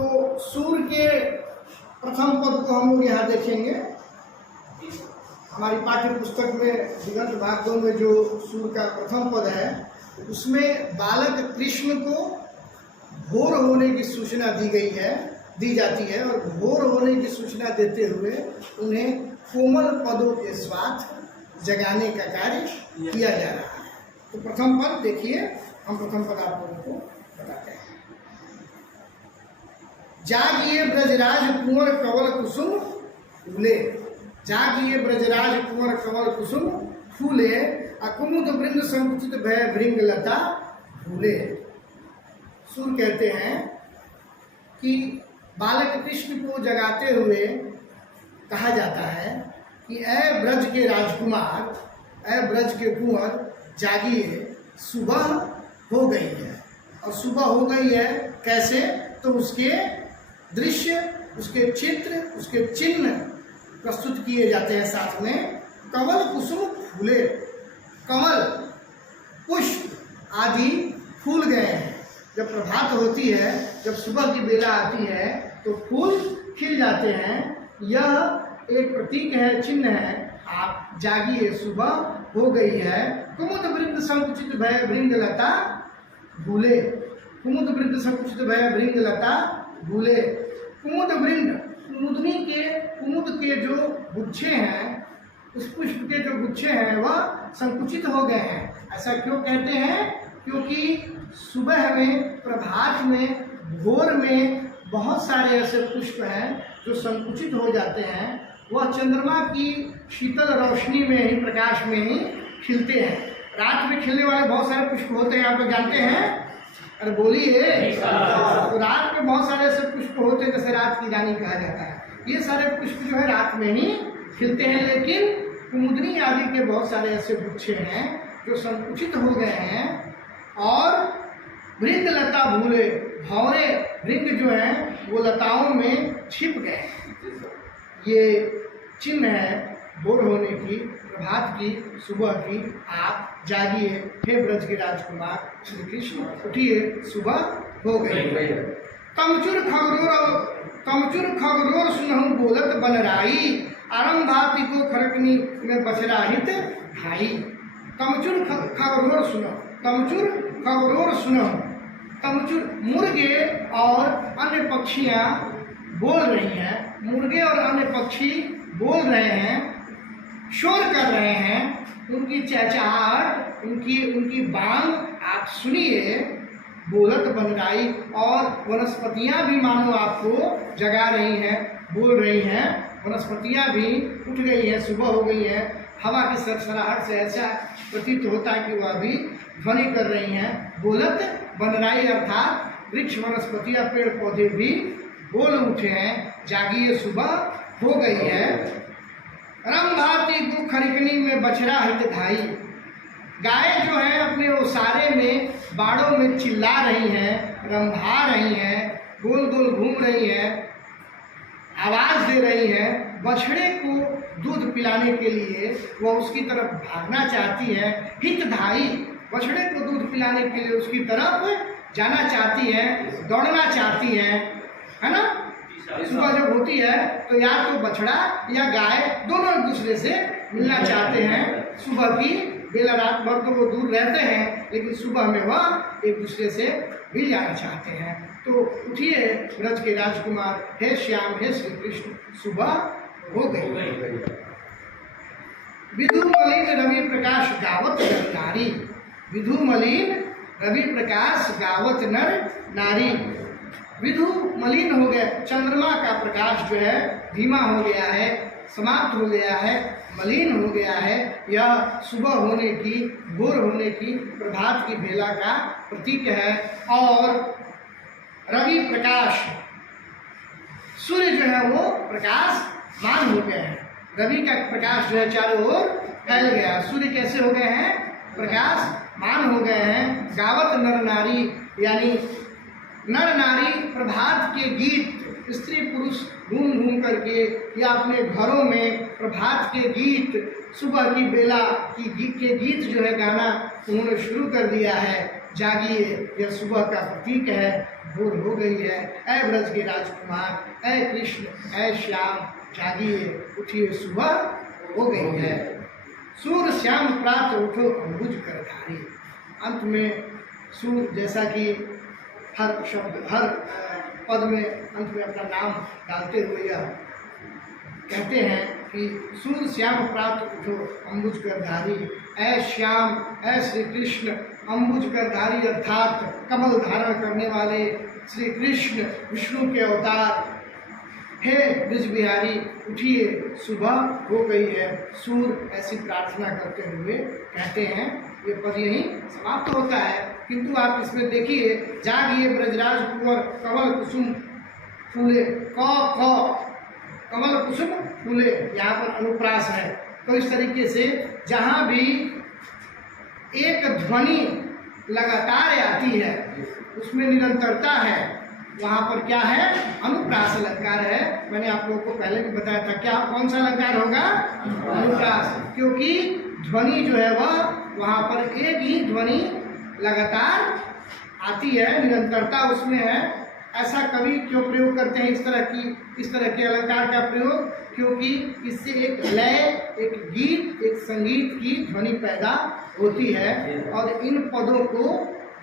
तो सूर्य के प्रथम पद को हम लोग यहाँ देखेंगे। हमारी पाठ्य पुस्तक में दिगंत भाग 2 में जो सूर्य का प्रथम पद है उसमें बालक कृष्ण को भोर होने की सूचना दी जाती है और भोर होने की सूचना देते हुए उन्हें कोमल पदों के साथ जगाने का कार्य किया जा रहा है। तो प्रथम पद देखिए, हम प्रथम पद आप लोगों को बताते हैं। जागिए ब्रजराज कुंवर कंवल कुसुम फूले, जागिए ब्रजराज कुंवर कंवल कुसुम फूले, अकुमुद वृंद संकुचित भय भृंग लता फूले। सूर्य कहते हैं कि बालक कृष्ण को जगाते हुए कहा जाता है कि ऐ ब्रज के राजकुमार, ऐ ब्रज के कुंवर, जागिए, सुबह हो गई है। और सुबह हो गई है कैसे? तो उसके दृश्य, उसके चित्र, उसके चिन्ह प्रस्तुत किए जाते हैं। साथ में कमल कुसुम फूले, कमल पुष्प आदि फूल गए हैं। जब प्रभात होती है, जब सुबह की बेला आती है तो फूल खिल जाते हैं। यह एक प्रतीक है, चिन्ह है। आप जागिए, सुबह हो गई है। कुमुद वृंद संकुचित भय भृंग लता भूले, कुमुद वृंद संकुचित भय भृंग लता भूले। कुमुद वृंद, कुमुद के जो गुच्छे हैं, उस पुष्प के जो गुच्छे हैं वह संकुचित हो गए हैं। ऐसा क्यों कहते हैं? क्योंकि सुबह में, प्रभात में, भोर में बहुत सारे ऐसे पुष्प हैं जो संकुचित हो जाते हैं। वह चंद्रमा की शीतल रोशनी में ही, प्रकाश में ही खिलते हैं। रात में खिलने वाले बहुत सारे पुष्प होते हैं, आप लोग जानते हैं? अरे बोलिए। तो रात में बहुत सारे ऐसे पुष्प होते हैं, जैसे रात की रानी कहा जाता है। ये सारे पुष्प जो है रात में ही खिलते हैं। लेकिन कुमुदनी आदि के बहुत सारे ऐसे गुच्छे हैं जो संकुचित हो गए हैं और भृंग लता भूले, भौरे भृंग जो हैं वो लताओं में छिप गए। ये चिन्ह है भोर होने की, प्रभात की, सुबह की। आप जागिए हे ब्रज के राजकुमार श्री कृष्ण, उठिए, सुबह हो गई। तमचुर खगरोर सुनहु बोलत बनराई, आरंभाति को खरकनी में बछराहित भाई। तमचुर खगरोर सुनो, तमचुर खगरोर सुनो। तमचुर, मुर्गे और अन्य पक्षियाँ बोल रही हैं, मुर्गे और अन्य पक्षी बोल रहे हैं, शोर कर रहे हैं। उनकी चहचहाहट, उनकी बांग आप सुनिए। बोलत बनराई, और वनस्पतियाँ भी मानो आपको जगा रही हैं, बोल रही हैं। वनस्पतियाँ भी उठ गई हैं, सुबह हो गई है। हवा की सरसराहट से ऐसा प्रतीत होता है कि वह भी ध्वनि कर रही हैं। बोलत बनराई अर्थात वृक्ष, वनस्पतियाँ, पेड़ पौधे भी बोल उठे हैं। जागिए, सुबह हो गई है। रंभाती को खरिकनी में बछड़ा हित धाई, गाय जो है अपने ओसारे में, बाड़ों में चिल्ला रही हैं, रंभा रही हैं, गोल गोल घूम रही हैं, आवाज़ दे रही हैं। बछड़े को दूध पिलाने के लिए वह उसकी तरफ भागना चाहती है। हितधाई, बछड़े को दूध पिलाने के लिए उसकी तरफ जाना चाहती हैं, दौड़ना चाहती हैं, है ना? सुबह जब होती है तो या तो बछड़ा या गाय दोनों एक दूसरे से मिलना चाहते हैं। सुबह की बेला, रात भर तो वो दूर रहते हैं, लेकिन सुबह में वह एक दूसरे से मिल जाना चाहते हैं। तो उठिए ब्रज के राजकुमार, हे श्याम, हे श्री कृष्ण, सुबह हो गई। विधु मलिन रवि प्रकाश गावत नर नारी, विधु मलिन रवि प्रकाश गावत नर नारी। विधु मलिन हो गए, चंद्रमा का प्रकाश जो है धीमा हो गया है, समाप्त हो गया है, मलिन हो गया है। यह सुबह होने की, भोर होने की, प्रभात की बेला का प्रतीक है। और रवि प्रकाश, सूर्य जो है वो प्रकाशमान हो गए हैं। रवि का प्रकाश जो है चारों ओर फैल गया। सूर्य कैसे हो गए हैं? प्रकाशमान हो गए हैं। गावत नर नारी, यानी नर नारी प्रभात के गीत, स्त्री पुरुष घूम घूम करके या अपने घरों में प्रभात के गीत, सुबह की बेला के गीत जो है गाना उन्होंने शुरू कर दिया है। जागिए, यह सुबह का प्रतीक है, भोर हो गई है। ऐ ब्रज के राजकुमार, ऐ कृष्ण, ऐ श्याम, जागिए, उठिए, सुबह हो गई है। सूर्य श्याम प्रात उठो अंबुज करधारी। अंत में सूर्य, जैसा कि हर शब्द, हर पद में अंत में अपना नाम डालते हुए यह कहते हैं कि सूर्य श्याम प्रात उठो अंबुज करधारी। ऐ श्याम, ऐ श्री कृष्ण, अंबुज करधारी अर्थात कमल धारण करने वाले श्री कृष्ण विष्णु के अवतार, हे ब्रज बिहारी, उठिए, सुबह हो गई है। सूर्य ऐसी प्रार्थना करते हुए कहते हैं। ये पद यहीं समाप्त होता है, किंतु आप इसमें देखिए, जागिए ब्रजराज कुंवर कमल कुसुम फूले, क कमल कुसुम फूले, यहाँ पर अनुप्रास है। तो इस तरीके से जहाँ भी एक ध्वनि लगातार आती है, उसमें निरंतरता है, वहाँ पर क्या है? अनुप्रास अलंकार है। मैंने आप लोगों को पहले भी बताया था, क्या कौन सा अलंकार होगा? अनुप्रास, क्योंकि ध्वनि जो है वह वहाँ पर एक ही ध्वनि लगातार आती है, निरंतरता उसमें है। ऐसा कवि क्यों प्रयोग करते हैं इस तरह के अलंकार का प्रयोग? क्योंकि इससे एक लय, एक गीत, एक संगीत की ध्वनि पैदा होती है और इन पदों को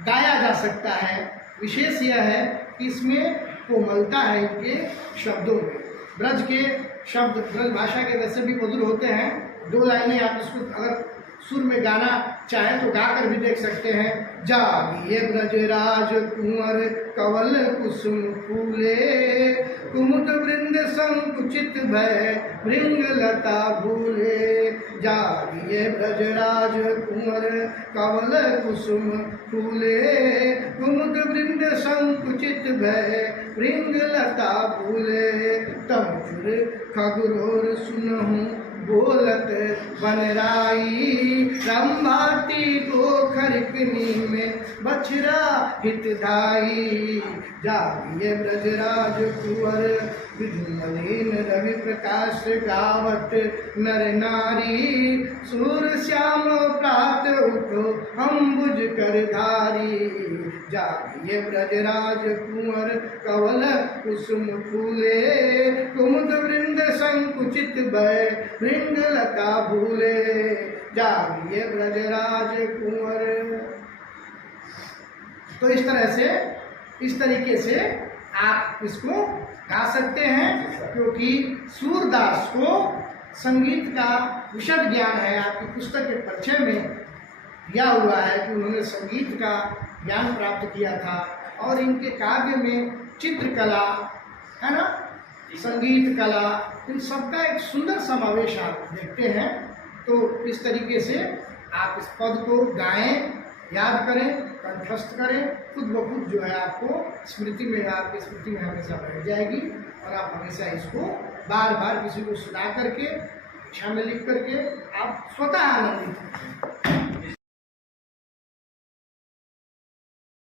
गाया जा सकता है। विशेष यह है कि इसमें कोमलता है इनके शब्दों में। ब्रज के शब्द ब्रज भाषा के वैसे भी मधुर होते हैं। दो लाइनें आप इसको अगर सुर में गाना चाहे तो गाकर भी देख सकते हैं। जागिए ब्रजराज कुंवर कवल कुसुम फूले, कुमुद वृंद संकुचित भय भृंग लता भूले। जागिए ब्रजराज कुंवर कवल कुसुम फूले, कुमुद वृंद संकुचित भय भृंग लता भूले। तब चुर खगुरोर सुनहु बोलत बनराई, रंभाती गोखरकनी में बछरा हितधाई। जागिए ब्रजराज कुंवर विधुमलिन रवि प्रकाश गावत नर नारी, सूर श्याम प्रात उठो अंबुज करधारी। जागिए ब्रजराज कुंवर कवल कुसुम फूले, कुमुद वृंद संकुचित भय भृंग लता भूले। जागिए ब्रजराज कुंवर। तो इस तरीके से आप इसको गा सकते हैं, क्योंकि सूरदास को संगीत का विशद ज्ञान है। आपकी पुस्तक के परिचय में दिया हुआ है कि उन्होंने संगीत का ज्ञान प्राप्त किया था और इनके काव्य में चित्रकला है ना, संगीत कला, इन सबका एक सुंदर समावेश आप देखते हैं। तो इस तरीके से आप इस पद को गाएं, याद करें, कंठस्थ करें, खुद ब खुद जो है आपको स्मृति में, आपकी स्मृति में हमेशा बैठ जाएगी और आप हमेशा इसको बार बार किसी को सुना करके, कक्षा में लिख करके आप स्वतः आनंदित हैं।